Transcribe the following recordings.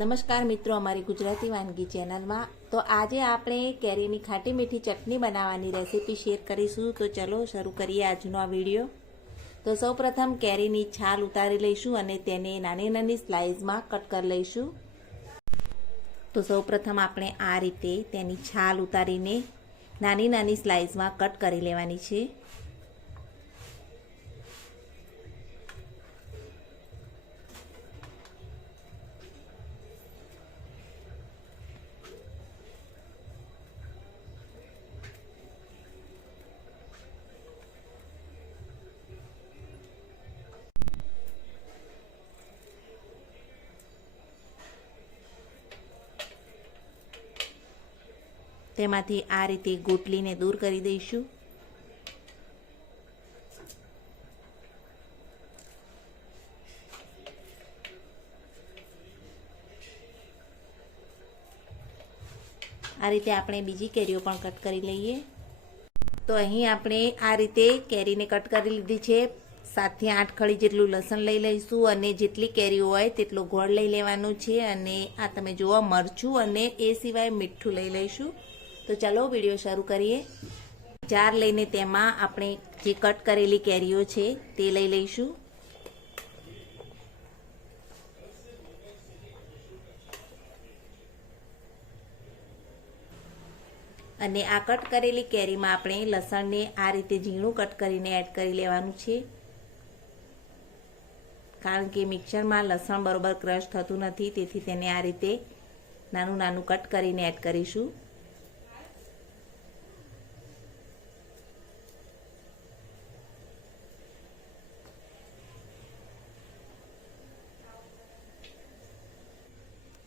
નમસ્કાર મિત્રો, અમારી ગુજરાતી વાનગી ચેનલમાં. તો આજે આપણે કેરીની ખાટી મીઠી ચટણી બનાવવાની રેસીપી શેર કરીશું. તો ચલો શરૂ કરીએ આજનો આ વીડિયો. તો સૌપ્રથમ કેરીની છાલ ઉતારી લઈશું અને તેને નાની નાની સ્લાઇઝમાં કટ કરી લઈશું. તો સૌપ્રથમ આપણે આ રીતે તેની છાલ ઉતારીને નાની નાની સ્લાઇઝમાં કટ કરી લેવાની છે. તેમાંથી આ રીતે ગોટલીને દૂર કરી દઈશું. આ રીતે આપણે બીજી કેરીઓ પણ કટ કરી લઈએ. તો અહીં આપણે આ રીતે કેરીને કટ કરી લીધી છે. સાતથી આઠ ખળી જેટલું લસણ લઈ લઈશું અને જેટલી કેરીઓ હોય તેટલો ગોળ લઈ લેવાનું છે. અને આ તમે જોવા મરચું અને એ સિવાય મીઠું લઈ લઈશું. તો ચાલો વીડિયો શરૂ કરીએ. જાર લઈને તેમાં આપણે જે કટ કરેલી કેરીઓ છે તે લઈ લઈશું. અને આ કટ કરેલી કેરીમાં આપણે લસણને આ રીતે ઝીણું કટ કરીને એડ કરી લેવાનું છે. કારણ કે મિક્સરમાં લસણ બરોબર ક્રશ થતું નથી, તેથી તેને આ રીતે નાનું નાનું કટ કરીને એડ કરીશું.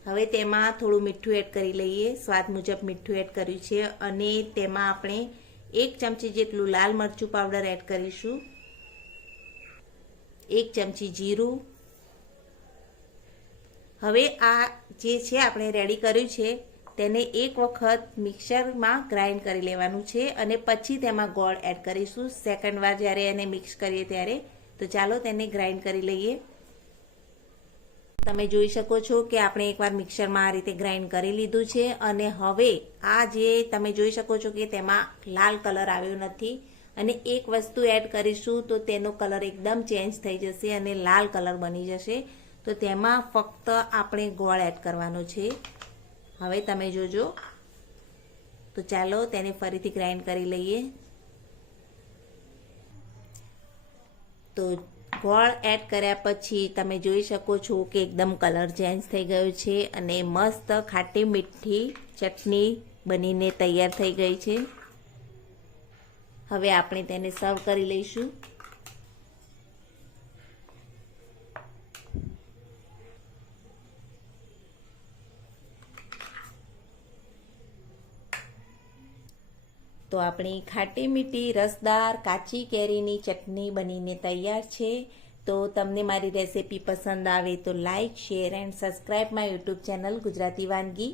હવે તેમાં થોડું મીઠું એડ કરી લઈએ. સ્વાદ મુજબ મીઠું એડ કર્યું છે અને તેમાં આપણે એક ચમચી જેટલું લાલ મરચું પાવડર એડ કરીશું. એક ચમચી જીરું. હવે આ જે છે આપણે રેડી કર્યું છે તેને એક વખત મિક્સરમાં ગ્રાઇન્ડ કરી લેવાનું છે અને પછી તેમાં ગોળ એડ કરીશું. સેકન્ડ વાર જ્યારે એને મિક્સ કરીએ ત્યારે. તો ચાલો તેને ગ્રાઇન્ડ કરી લઈએ. તમે જોઈ શકો છો કે આપણે એકવાર મિક્સરમાં આ રીતે ગ્રાઇન્ડ કરી લીધું છે અને હવે આ જે તમે જોઈ શકો છો કે તેમાં લાલ કલર આવ્યો નથી અને એક વસ્તુ એડ કરીશું તો તેનો કલર એકદમ ચેન્જ થઈ જશે અને લાલ કલર બની જશે. તો તેમાં ફક્ત આપણે ગોળ એડ કરવાનો છે. હવે તમે જોજો. તો ચાલો તેને ફરીથી ગ્રાઇન્ડ કરી લઈએ. તો ગોળ એડ કર્યા પછી તમે જોઈ શકો છો કે એકદમ કલર ચેન્જ થઈ ગયો છે અને મસ્ત ખાટી મીઠી ચટણી બનીને તૈયાર થઈ ગઈ છે. હવે આપણે તેને સર્વ કરી લઈશું. તો આપણી ખાટી મીઠી, રસદાર, કાચી કેરીની ચટણી બનીને તૈયાર છે. તો તમને મારી રેસીપી પસંદ આવે તો like share and subscribe my YouTube channel Gujarati વાનગી.